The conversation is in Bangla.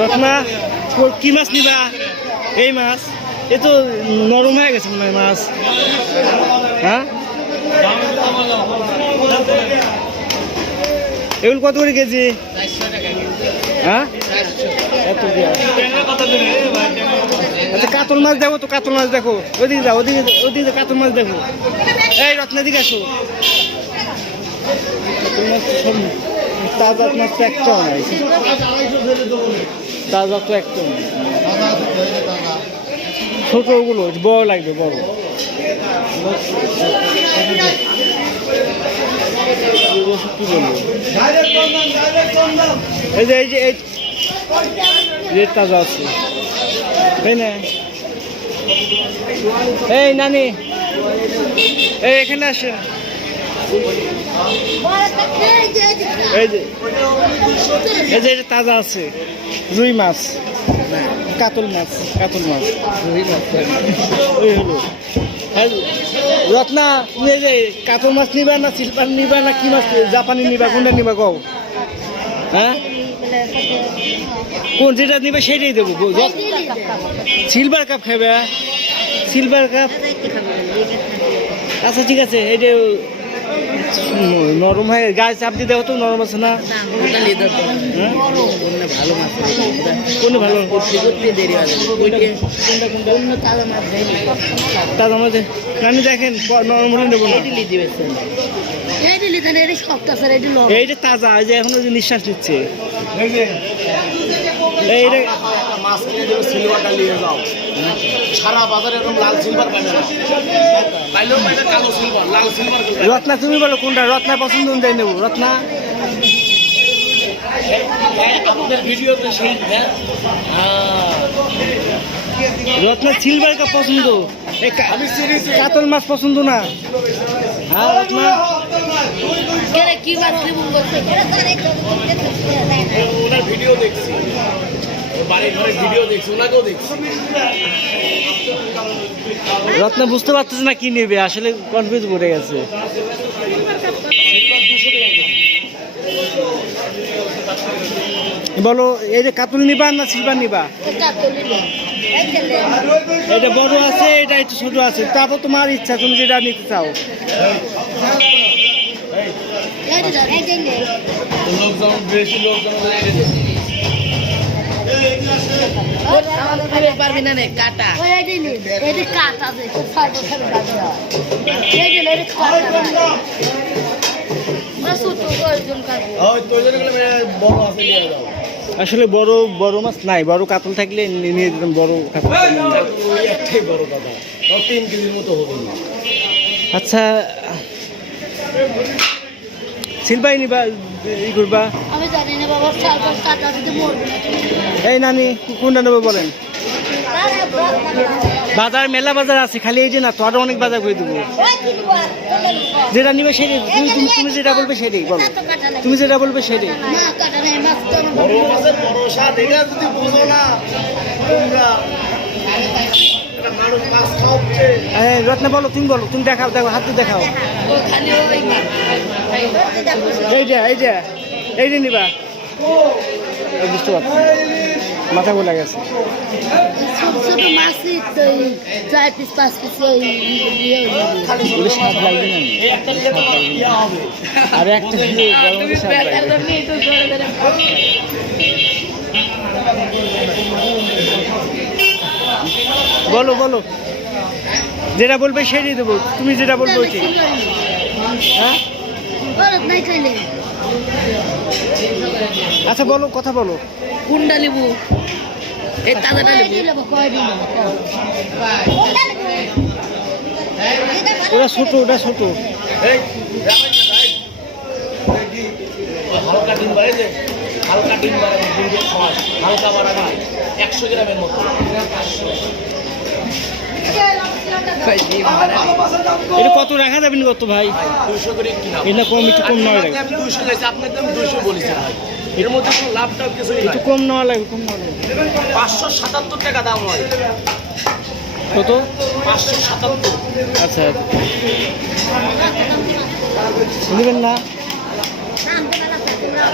রত্না কি মাছ নিবা? এই মাছ। এ তো নরম হয়ে গেছে মনে মাছ। হ্যাঁ? এগুলো কত করে কেজি? হ্যাঁ? আচ্ছা কাতল মাছ দেখো তো, কাতল মাছ দেখো। ওদিকে যাও, ওদিকে ওদিকে কাতল মাছ দেখো। এই রত্না দিকে আসো। কাতল মাছ তাজা মাছ তো একটাও নাই তাজা তো একটাও নাই ছোট ওগুলো বড় লাগবে, বড়। এই যে এই যে, এই তাজা আছে। তাই না। এই নানি। এই, এখানে আসেন এই যে এই যে তাজা আছে রুই মাছ। কাতল মাছ কাতল মাছ। ওই হলো। হ্যাঁ, রত্না তুমি যে কাতল মাছ নিবা না সিলভার নিবা না কি মাছ জাপানি নিবা কোনটা নিবা কও? হ্যাঁ? কোন যেটা নিবে সেটাই দেবো সিলভার কাপ খাবে সিলভার কাপ? আচ্ছা ঠিক আছে এই যে নরম হয়ে গায়ে চাপ দিয়ে দেওয়া তো নরম আছে না? হ্যাঁ? কোনটা ভালো? তার আমাদের নানি দেখেন নরম হলে নেব না। এইটা তাজা এই যে এখন ওই যে নিঃশ্বাস নিচ্ছে। এইটা মাছ কিনে দেবে সিলভারটা নিয়ে যাও। সারা বাজারে এরকম লাল সিলভার পাবে না। পাইলেও কালো সিলভার লাল সিলভার রত্না তুমি বলো কোনটা? রত্না পছন্দ অনুযায়ী নেব। রত্না? আপনাদের ভিডিওতে সেই হ্যাঁ? রত্না সিলভার কাপ পছন্দ? এই আমি সিরিজ কাতল মাছ পছন্দ না। হ্যাঁ রত্না? কি মাছ ভিডিও দেখছি। বাড়ির ঘরের ভিডিও দেখছি ওনাকেও দেখছি। রত্না বুঝতে পারতেছে না কি নেবে? আসলে কনফিউজ করে গেছে। বলো এই যে কাতল নিবা না সিলভার নিবা? এটা বড় আছে এটা একটু ছোট আছে। তারপর তোমার ইচ্ছা তুমি যেটা নিতে চাও। লোকজন বেশি লোকজন পারবি না রে কাটা। আসলে বড় বড় মাছ নাই বড় কাতল থাকলে নি- নিয়ে দিতাম বড় কাতল। ওই একটাই বড় কথা তিন কেজির মতো হবে আচ্ছা সিলভাই নিবা ই করবা আমি জানি না বাবা চার পাঁচ কাটা দিতে মরবে এই নানি কোনটা নেবে বলেন? বাজার মেলা বাজার আছে খালি এই যে না তো আরও অনেক বাজার করে দেবো। যেটা নিবে সেটাই তুমি তুমি তুমি যেটা বলবে সেটাই বলো। তুমি যেটা বলবে সেটাই। না মাছ তো বড় মাছের বড় স্বাদ এটা যদি বুঝো না রত্না বলো তুমি বলো তুমি দেখাও দেখো হাতে দেখাও। ও খালি ওই এইটা এইটা এইটা নিবা। এই বুঝতে পারছি। মাথা বলে গেছে। এই এই আর একটা গরম বলো বলো। যেটা বলবে সেটাই দেবো। তুমি যেটা বলবে ওইটাই হ্যাঁ? আচ্ছা বলো কথা বলো। এই তাজাটা লিবু। ওটা ছোট ওটা ছোট। হালকা ডিম বাড়ে হালকা ডিম বাড়ে ডিম দিয়ে খাওয়া হালকা বাড়া একশো গ্রামের মতো। এটা কত রাখা যাবেন কত ভাই? দুইশো করে এটা কম একটু কম আপনার দাম দুইশো বলেছি এর মধ্যে কোনো লাভ টাভ একটু কম নেওয়া লাগবে কম নেওয়া লাগবে। পাঁচশো সাতাত্তর টাকা দাম হয়। কত? পাঁচশো সাতাত্তর। আচ্ছা। নেবেন না?